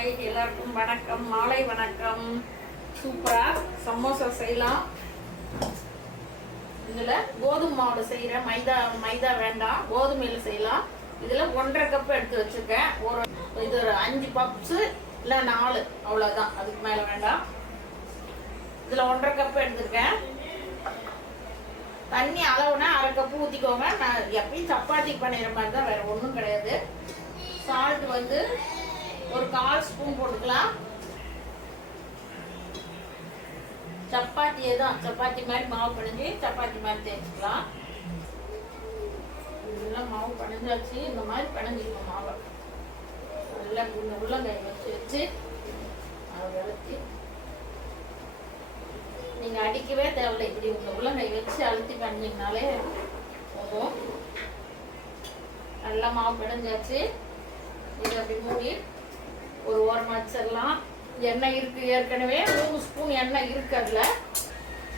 Hi, எல்லாருக்கும் வணக்கம், மாலை வணக்கம். சூப்பராக சமோசா செய்யலாம். இதில் கோதுமை மாவில் செய்கிறேன். மைதா வேண்டாம், கோதுமையில் செய்யலாம். இதில் 1.5 கப் எடுத்து வச்சுருக்கேன். இது ஒரு 5 பப்ஸு இல்லை 4, அவ்வளோதான், அதுக்கு மேலே வேண்டாம். இதில் 1.5 கப் எடுத்துருக்கேன். தண்ணி அளவுனா 1/2 கப்பு ஊற்றிக்கோங்க. நான் எப்பயும் சப்பாத்தி பண்ணிடுற மாதிரி தான், வேறு ஒன்றும் கிடையாது. சால்ட் வந்து ஒரு 1/4 ஸ்பூன் போட்டுக்கலாம். சப்பாத்தியே தான், சப்பாத்தி மாதிரி மாவு பிணைஞ்சி சப்பாத்தி மாதிரி தேய்ச்சிக்கலாம். நல்லா மாவு பிணைஞ்சாச்சு. இந்த மாதிரி பிணைஞ்சிக்கணும் மாவை. நல்லா இந்த உள்ளங்கை வச்சு அதை விளக்கி நீங்கள் அடிக்கவே தேவையில்லை. இப்படி உங்கள் உள்ளங்கை வச்சு அழுத்தி பண்ணிங்கனாலே போதும். நல்லா மாவு பிணைஞ்சாச்சு. இது அப்படி மூடி ஒரு ஓரமாக வச்சிடலாம். எண்ணெய் இருக்குது, ஏற்கனவே 3 ஸ்பூன் எண்ணெய் இருக்குது. அதில்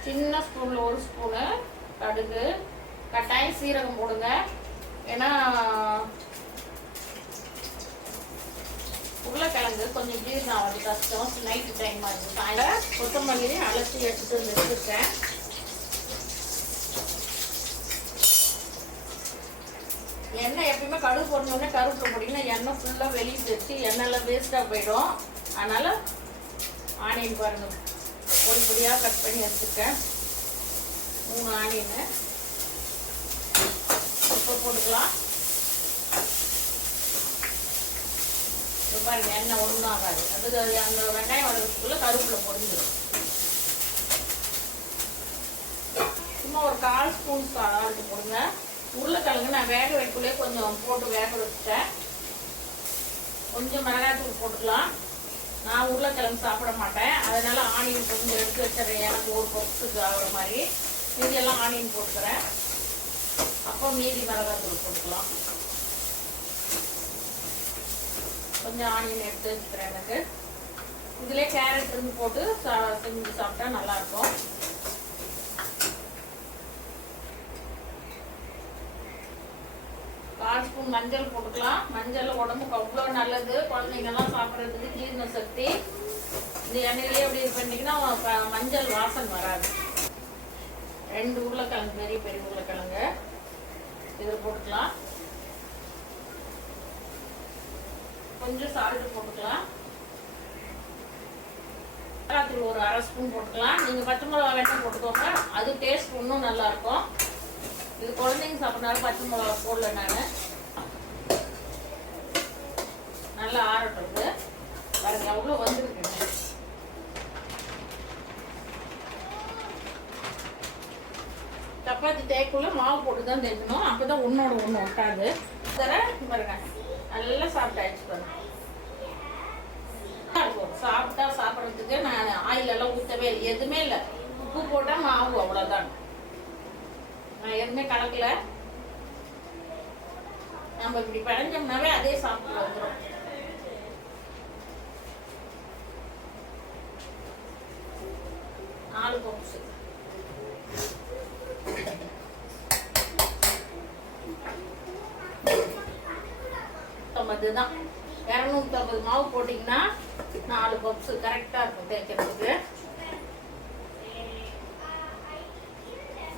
சின்ன ஸ்பூனில் 1 ஸ்பூனு கடுகு, கட்டாயம் சீரகம் போடுங்க. ஏன்னா உருளைக்கிழங்கு கொஞ்சம் ஜீரணம் ஆகுது, கஷ்டம். நைட்டு டைம் ஆகுது. சாயந்தரம் கொத்தமல்லி அலசி எடுத்துட்டு வச்சுருக்கேன். எண்ணெய் எப்பயுமே கடுகு போடணுன்னே கருவேப்பிலை போட்டிங்கன்னா எண்ணெய் ஃபுல்லாக வெளியே வச்சு எண்ணெய்லாம் வேஸ்ட்டாக போயிடும். அதனால் ஆனியன் பாருங்கள், பொடி பொடியாக கட் பண்ணி வச்சுருக்கேன். 3 ஆனியனு இப்போ போட்டுக்கலாம். இப்போ பாருங்கள், எண்ணெய் ஒன்றும் ஆகாது. அது அந்த வெங்காயம் வளர்றதுக்குள்ளே கருவேப்பிலை பொரிஞ்சிடும். சும்மா ஒரு 1/4 ஸ்பூன் சால்ட் போடுங்க. உருளைக்கிழங்கு நான் வேக வைக்கலே கொஞ்சம் போட்டு வேக வச்சுட்டேன். கொஞ்சம் மிளகாய்த்தூள் போட்டுக்கலாம். நான் உருளைக்கிழங்கு சாப்பிட மாட்டேன், அதனால ஆனியன் கொஞ்சம் எடுத்து வச்சிடறேன். எனக்கு ஒரு பப்ஸுக்கு ஆகிற மாதிரி மீதியெல்லாம் ஆனியன் போட்டுக்கிறேன். அப்போ மீதி மிளகாய்த்தூள் போட்டுக்கலாம். கொஞ்சம் ஆனியன் எடுத்து வச்சுக்கிறேன். எனக்கு இதிலே கேரட் இருந்து போட்டு செஞ்சு சாப்பிட்டா நல்லாயிருக்கும். கால் ஸ்பூன் மஞ்சள் போட்டுக்கலாம். மஞ்சள் உடம்புக்கு அவ்வளோ நல்லது. குழந்தைங்கெல்லாம் சாப்பிட்றதுக்கு ஜீரண சக்தி. இந்த எண்ணெயிலே எப்படி இது பண்ணிங்கன்னா மஞ்சள் வாசனை வராது. 2 உருளைக்கிழங்கு, பெரிய பெரிய உருளைக்கிழங்கு இதில் போட்டுக்கலாம். கொஞ்சம் சால்ட்டு போட்டுக்கலாம். மிளகாத்தூள் ஒரு 1/2 ஸ்பூன் போட்டுக்கலாம். நீங்கள் பச்சை மிளகா வேணால் போட்டுக்கோங்க, அது டேஸ்ட் இன்னும் நல்லாயிருக்கும். இது குழந்தைங்க சாப்பிட்றதுனால பச்சை மிளகா போடல. நான் நல்லா ஆறட்டுறது. பாருங்க எவ்வளோ வந்துருக்கு. சப்பாத்தி தேய்க்குள்ள மாவு போட்டு தான் தேய்க்கணும். அப்போ தான் ஒன்றோட ஒன்று ஒட்டாது. பாருங்க நல்லா சாப்பிட்டாச்சு. பாருங்க சாப்பிட்டா சாப்பிட்றதுக்கு நான் ஆயிலெல்லாம் ஊற்றவே இல்லை, எதுவுமே இல்லை. உப்பு போட்டால் மாவு அவ்வளோதான். நான் எதுவுமே கலக்கல. நம்ம இப்படி பிணைஞ்சோம்னாவே அதே சாப்பிட்டு வந்துடும். நாலு பப்ஸ் தான் 250 மாவு போட்டிங்கன்னா 4 பப்ஸ் கரெக்டாக இருக்கும் தேய்க்கிறதுக்கு.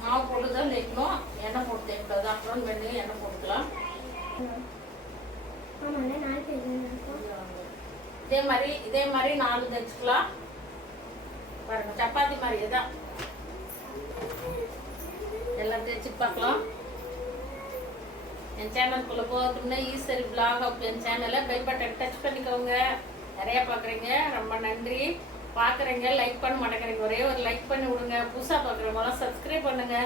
மாவு போட்டு தான் தேய்க்கணும், எண்ணெய் போட்டு தேய்க்கூடாது. அப்புறம் வெண்ணெய் எண்ணெய் போட்டுக்கலாம். இதே மாதிரி 4 தேய்ச்சிக்கலாம். பாருங்க சப்பாத்தி மாதிரியே தான் எல்லாம் தேய்ச்சி பார்க்கலாம். என் சேனலுக்குள்ளே போகிறதுக்குன்னா ஈஸ்வரி vlog என் சேனலை பெல் பட்டன் டச் பண்ணிக்கோங்க. நிறையா பார்க்குறீங்க, ரொம்ப நன்றி. பார்க்குறீங்க, லைக் பண்ண மாட்டேங்கிறீங்க. ஒரே ஒரு லைக் பண்ணி விடுங்க. புதுசாக பார்க்குறவங்களாம் சப்ஸ்கிரைப் பண்ணுங்க.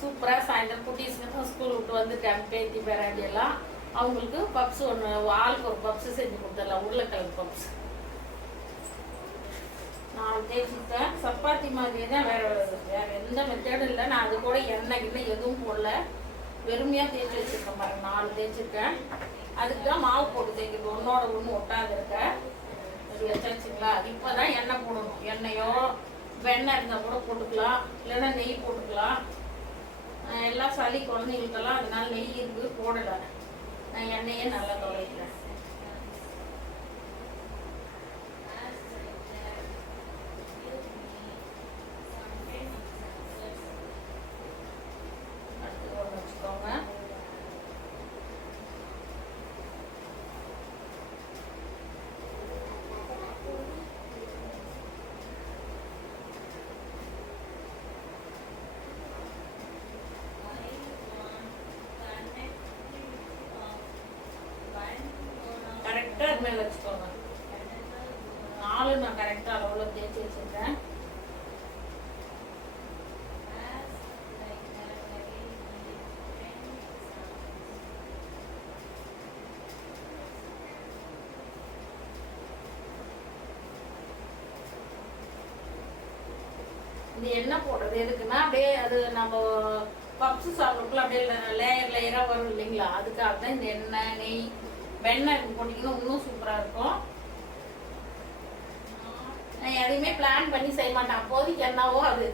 சூப்பராக சாயந்தரம் குட்டீஸ்க்கு ஸ்கூல் விட்டு வந்துருக்காங்க, பேத்தி பேராண்டி எல்லாம். அவங்களுக்கு பப்ஸ் ஒன்று, ஆளுக்கு ஒரு பப்ஸு செஞ்சு கொடுத்துடலாம். உருளைக்கிழங்கு பப்ஸ் 4 தேய்ச்சிட்டேன். சப்பாத்தி மாதிரியே தான், வேறு எந்த மெத்தடும் இல்லை. நான் அது கூட எண்ணெய் எதுவும் போடல, வெறுமையாக தேய்ச்சி வச்சுருக்கேன். பாருங்க 4 தேய்ச்சிருக்கேன். அதுக்கு தான் மாவு போட்டு தேய்க்கிறது, ஒன்றோட ஒன்று ஒட்டாது இருக்க. இது வச்சாச்சுங்களா? இப்போ தான் எண்ணெய் போடணும். எண்ணெயோ வெண்ணெய் இருந்தால் கூட போட்டுக்கலாம், இல்லைன்னா நெய் போட்டுக்கலாம். எல்லாம் சளி குழந்தைங்களுக்கெல்லாம், அதனால நெய் இருக்குது போடலை. நான் எண்ணெயே நல்லா துவைக்கிறேன். கரெக்டாக அது மேலே வச்சுக்கோங்க. 4 நான் கரெக்டாக அளவில் தேய்ச்சி வச்சுருக்கேன். இந்த எண்ணெய் போடுறது எதுக்குன்னா அப்படியே அது நம்ம பப்ஸு சாப்பிட்றதுக்குள்ள அப்படியே லேயர் லேயராக வரும் இல்லைங்களா, அதுக்காக தான் இந்த எண்ணெய் நெய் வெண்ணெய் போட்டிங்கன்னா இன்னும் சூப்பராக இருக்கும். நான் எதையுமே பிளான் பண்ணி செய்ய மாட்டேன், அப்போதைக்கு என்னவோ அது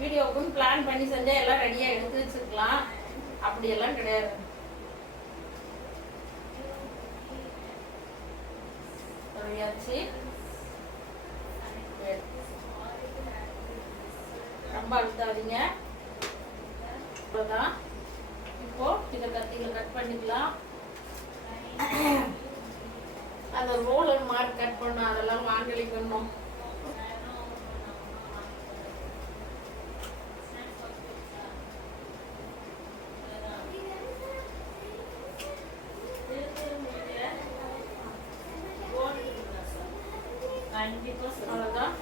வீடியோவுக்குன்னு பிளான் பண்ணி செஞ்சால் எல்லாம் ரெடியாக எடுத்து வச்சுருக்கலாம். அப்படியெல்லாம் கிடையாது. ரெடியாச்சு. ரொம்ப அழுத்தாதீங்க. அவ்வளோதான். இப்போ இதை கத்தியில் கட் பண்ணிக்கலாம். அந்த ரோலர் மாதிரி கட் பண்ணணும், அதெல்லாம் வாங்கலி பண்ணணும். அவ்வளோதான்.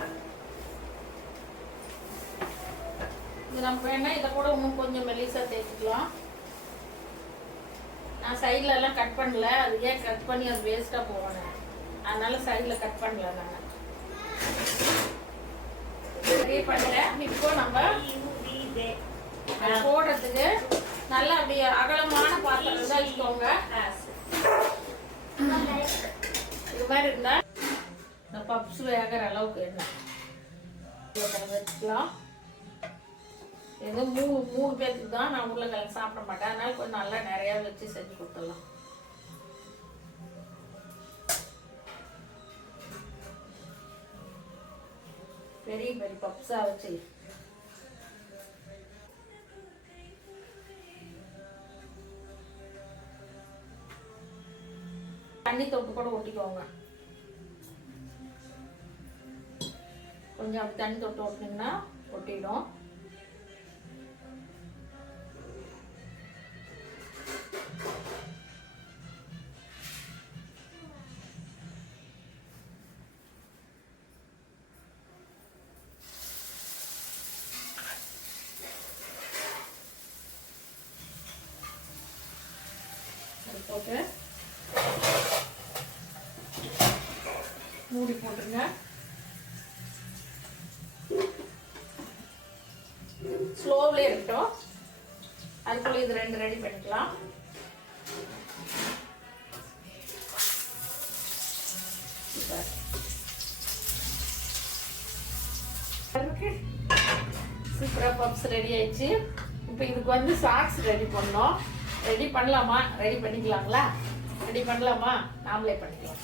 இது நம்ம வேணா இதை கூட இன்னும் கொஞ்சம் மெலிசாக தேய்ச்சிக்கலாம். நான் சைடில் எல்லாம் கட் பண்ணல, அது ஏன் கட் பண்ணி அது வேஸ்ட்டாக போவேன், அதனால சைடில் கட் பண்ணல. நான் ரெடி பண்ணுறேன். இப்போ நம்ம போடுறதுக்கு நல்லா அப்படியே அகலமான பாத்திரம் தான் வச்சுக்கோங்க. இது மாதிரி இருந்தால் இந்த பப்ஸ் வேகிற அளவுக்கு எண்ணெய் வச்சுக்கலாம். ஏதோ 3 பேருக்கு தான், நான் உருளைக்கிழங்கு சாப்பிட மாட்டேன், அதனால கொஞ்சம் நல்லா நிறையா வச்சு செஞ்சு கொடுத்துடலாம். பெரிய பெரிய பப்ஸாக வச்சு தண்ணி தொட்டு கூட ஒட்டிக்கோங்க. கொஞ்சம் அப்படி தண்ணி தொட்டு ஓட்டினீங்கன்னா ஒட்டிடும். போட்டு மூடி போட்டுருங்க. ஸ்லோவிலே இருக்கட்டும். அதுக்குள்ள இது 2 ரெடி பண்ணிக்கலாம். சூப்பராக பப்ஸ் ரெடி ஆயிடுச்சு. இப்போ இதுக்கு வந்து சாக்ஸ் ரெடி பண்ணோம். ரெடி பண்ணலாமா? ரெடி பண்ணிக்கலாங்களா? ரெடி பண்ணலாமா? நாமளே பண்ணிக்கலாம்.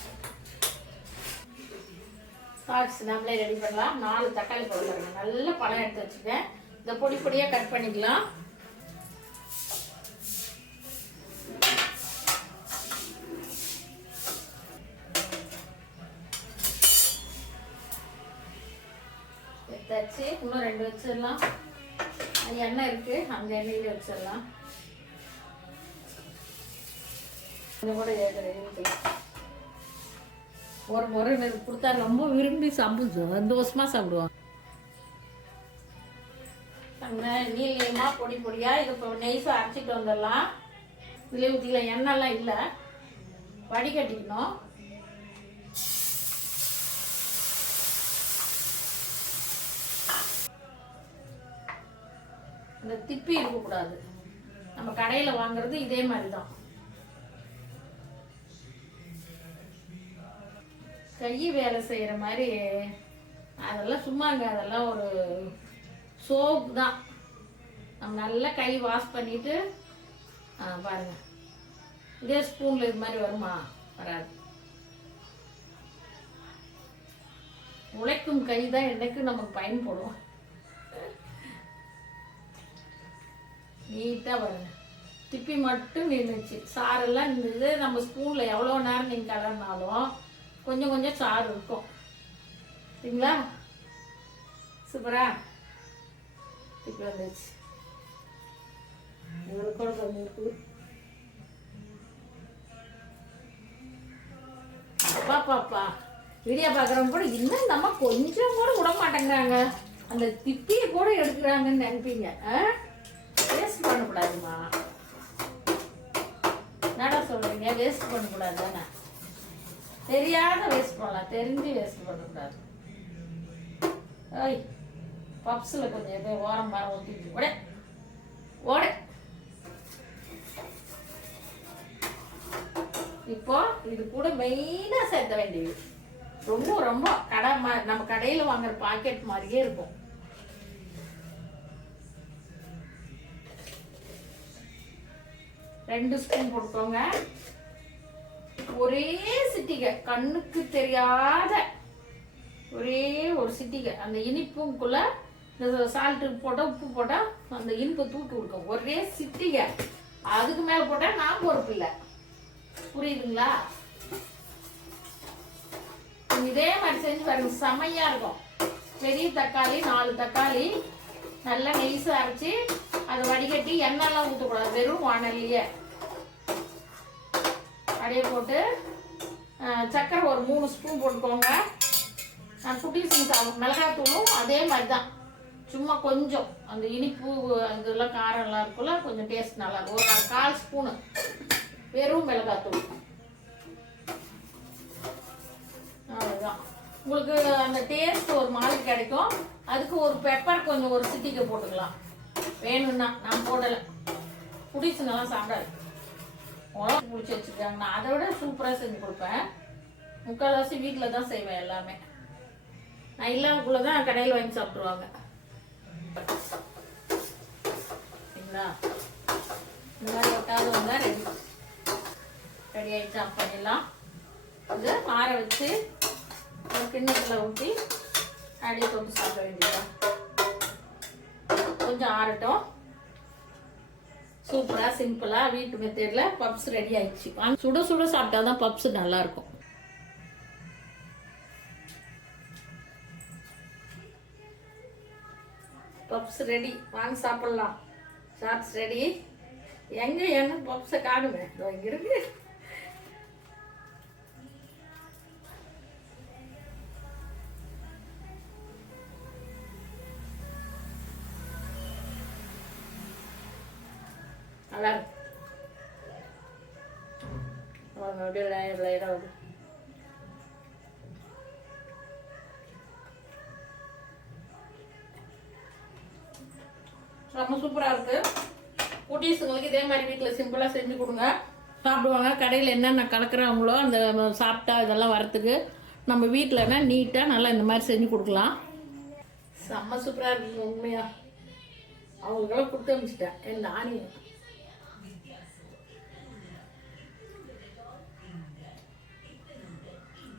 சாக்ஸ் நாமளே ரெடி பண்ணலாம். 4 தக்காளி பழம் நல்ல பழம் எடுத்து வச்சுக்கேன். இந்த பொடி பொடியாக கட் பண்ணிக்கலாம். எடுத்தாச்சு. இன்னும் 2 வச்சிடலாம். எண்ணெய் இருக்கு, அந்த எண்ணெயில வச்சிடலாம். கூட ஒரு முறை கொடுத்தா ரொம்ப விரும்பி சந்தோஷமா சாப்பிடுவோம். நீளமா பொடி பொடியா இது இப்போ நெய்ஸா அரைச்சிட்டு வந்துடலாம். இதுல ஊற்றிக்கலாம். எண்ணெய்லாம் இல்லை, வடிகட்டிக்கணும். இந்த திப்பி இருக்கக்கூடாது. நம்ம கடையில் வாங்குறது இதே மாதிரி தான். கை வேலை செய்கிற மாதிரி அதெல்லாம் சும்மாங்க, அதெல்லாம் ஒரு சோப்பு தான். நம்ம நல்லா கை வாஷ் பண்ணிவிட்டு பாருங்க, இதே ஸ்பூனில் இது மாதிரி வருமா? வராது. உழைக்கும் கை தான் என்னைக்கும் நமக்கு பயன்படும். நீட்டாக வருங்க. திப்பி மட்டும் நின்றுச்சு. சாரெல்லாம் இருந்தது. நம்ம ஸ்பூனில் எவ்வளோ நேரம் நீங்கள் கலர்னாலும் கொஞ்சம் கொஞ்சம் சாறு இருக்கும். சரிங்களா? சூப்பரா திப்பி வந்துச்சு. இவருக்கு கொஞ்சம் இருக்குது. பாப்பா வீடியோ பார்க்குறவங்க கூட இன்னும் நம்ம கொஞ்சம் கூட விட மாட்டேங்கிறாங்க. அந்த திப்பியை கூட எடுக்கிறாங்கன்னு நினைப்பீங்க. வேஸ்ட் பண்ணக்கூடாதுமா. என்னடா சொல்றீங்க? வேஸ்ட் பண்ணக்கூடாது தானே? தெரியாத வேஸ்ட் பண்ணலாம், தெரிஞ்சு வேஸ்ட் பண்ணக்கூடாது. ஓய் பப்ஸில் கொஞ்சம் எதோ ஓரம் மரம் ஊற்றிட்டு ஓட ஓட. இப்போ இது கூட மெயினாக சேர்த்த வேண்டியது ரொம்ப ரொம்ப கடை நம்ம கடையில் வாங்குற பாக்கெட் மாதிரியே இருக்கும். ரெண்டு ஸ்பூன் போட்டுக்கோங்க. ஒரே சிட்டிகை, கண்ணுக்கு தெரியாத ஒரே ஒரு சிட்டிகை. அந்த இனிப்புக்குள்ள இந்த சால்ட்டு போட்டால் உப்பு போட்டால் அந்த இனிப்பை தூக்கி கொடுக்கும். ஒரே சிட்டிகை. அதுக்கு மேலே போட்டால் நான் பொறுப்பு இல்லை. புரியுதுங்களா? இதே மாதிரி செஞ்சு பாருங்க, செமையா இருக்கும். பெரிய தக்காளி 4 தக்காளி நல்லா நெய்ஸாக அரைச்சி அதை வடிகட்டி எண்ணெய்லாம் ஊற்றக்கூடாது, வெறும் வானல்லையே அப்படியே போட்டு சக்கரை ஒரு 3 ஸ்பூன் போட்டுக்கோங்க. நான் குட்டீஸுங்க சாப்பிடும் மிளகாத்தூளும் அதே மாதிரி தான், சும்மா கொஞ்சம் அந்த இனிப்பு இதெல்லாம் காரம்லாம் இருக்குல்ல, கொஞ்சம் டேஸ்ட் நல்லா இருக்கும். ஒரு 1/4 ஸ்பூனு வெறும் மிளகாத்தூள். அவ்வளோதான். உங்களுக்கு அந்த டேஸ்ட் ஒரு மாதிரி கிடைக்கும். அதுக்கு ஒரு பெப்பர் கொஞ்சம் ஒரு சிட்டிக்கை போட்டுக்கலாம் வேணும்னா. நான் போடலை, குடிசுங்கெல்லாம் சாப்பிடாது, உடம்பு பிடிச்சி வச்சுருக்காங்க. நான் அதை விட சூப்பராக செஞ்சு கொடுப்பேன். முக்கால்வாசி வீட்டில் தான் செய்வேன் எல்லாமே. நான் இல்லாதக்குள்ளே தான் கடையில் வாங்கி சாப்பிட்ருவாங்க. சரிங்களா? இந்த மாதிரி ஒட்டாவது வந்தால் ரெடி ஆகிடுச்சு. ஆஃப் பண்ணிடலாம். இது ஆற வச்சு ஒரு கிண்ணத்தில் ஊற்றி அப்படியே தொட்டு சாப்பிட வேண்டியதான். கொஞ்சம் ஆறட்டும். சூப்பராக சிம்பிளாக வீட்டு மெத்தடில் பப்ஸ் ரெடி ஆயிடுச்சு. வாங்க, சுட சுட சாப்பிட்டா தான் பப்ஸ் நல்லாயிருக்கும். பப்ஸ் ரெடி, வாங்க சாப்பிட்லாம். Shorts ready. எங்கே என்ன பப்ஸை காணுமே, இங்கே இருக்கு. நல்லா இருக்கு. அப்படியே லைட்டாக வருது. ரொம்ப சூப்பராக இருக்குது. குட்டீஸுங்களுக்கு இதே மாதிரி வீட்டில் சிம்பிளாக செஞ்சு கொடுங்க, சாப்பிடுவாங்க. கடையில் என்னென்ன கலக்குறாங்களோ அந்த சாப்பிட்டா இதெல்லாம் வரத்துக்கு நம்ம வீட்டில்னா நீட்டாக நல்லா இந்த மாதிரி செஞ்சு கொடுக்கலாம். செம்ம சூப்பராக இருக்குங்க உண்மையாக. அவங்களுக்கெல்லாம் கொடுத்து அனுப்பிச்சிட்டேன். என் நானே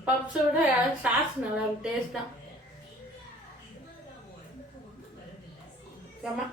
பப்ஸை விட சாஸ் நல்லா இருக்கு, டேஸ்ட்டாக. செம்ம.